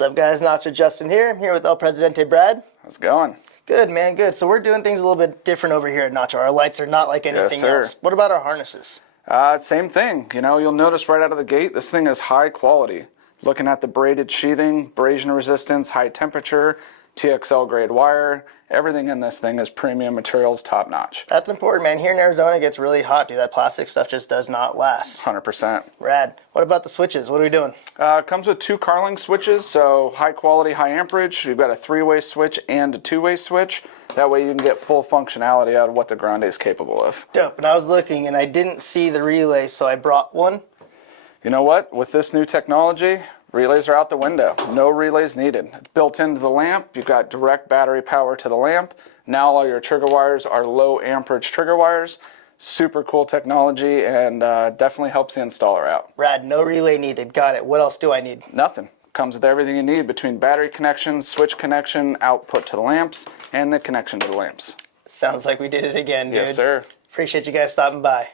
What's up, guys? Nacho Justin here. I'm here with El Presidente Brad. How's it going? Good, man, good. So we're doing things a little bit different over here at Nacho. Our lights are not like anything else. What about our harnesses? Same thing. You know, you'll notice right out of the gate, this thing is high quality. Looking at the braided sheathing, abrasion resistance, high temperature, TXL grade wire, everything in this thing is premium materials, top notch. That's important, man. Here in Arizona, it gets really hot, dude. That plastic stuff just does not last. 100%. Rad. What about the switches? What are we doing? It comes with 2 Carling switches, so high quality, high amperage. You've got a 3-way switch and a 2-way switch. That way you can get full functionality out of what the Grande is capable of. Dope. And I was looking and I didn't see the relay, so I brought one. You know what? With this new technology, relays are out the window. No relays needed. It's built into the lamp. You've got direct battery power to the lamp. Now all your trigger wires are low amperage trigger wires. Super cool technology and definitely helps the installer out. Rad. No relay needed. Got it. What else do I need? Nothing. Comes with everything you need between battery connection, switch connection, output to the lamps, and the connection to the lamps. Sounds like we did it again, dude. Yes, sir. Appreciate you guys stopping by.